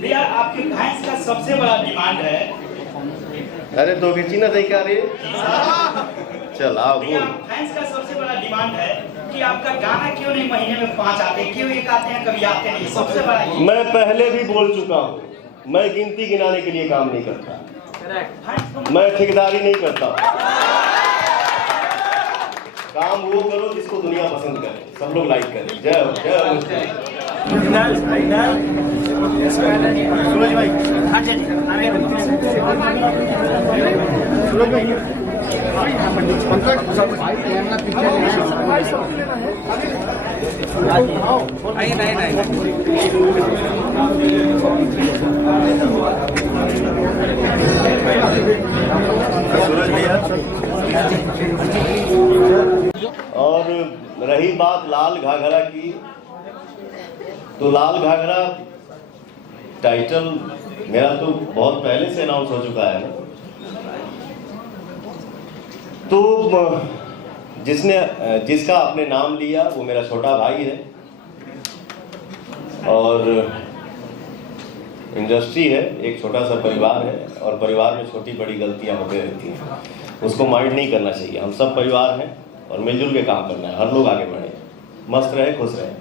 भैया आपके भैंस का सबसे बड़ा डिमांड है। अरे तो बेची ना सही क्या रे। चल आओ भैया बोल। भैंस का सबसे बड़ा डिमांड है कि आपका गाना क्यों नहीं महीने में 5 आते, क्यों एक आते हैं कभी आते नहीं, सबसे बड़ा ये। मैं पहले भी बोल चुका हूँ, मैं गिनती गिनाने के लिए काम नहीं करता, मैं ठेकेदारी नहीं करता। काम वो करो जिसको दुनिया पसंद करे, सब लोग लाइक करें। जय हो जय हो। सूरज भाई, सूरज भाई सूरज भैया। और रही बात लाल घाघरा की, तो लाल घाघरा टाइटल मेरा तो बहुत पहले से अनाउंस हो चुका है ना। तो जिसका आपने नाम लिया वो मेरा छोटा भाई है, और इंडस्ट्री है, एक छोटा सा परिवार है, और परिवार में छोटी बड़ी गलतियां होती रहती हैं, उसको माइंड नहीं करना चाहिए। हम सब परिवार हैं और मिलजुल के काम करना है, हर लोग आगे बढ़े, मस्त रहे, खुश रहे।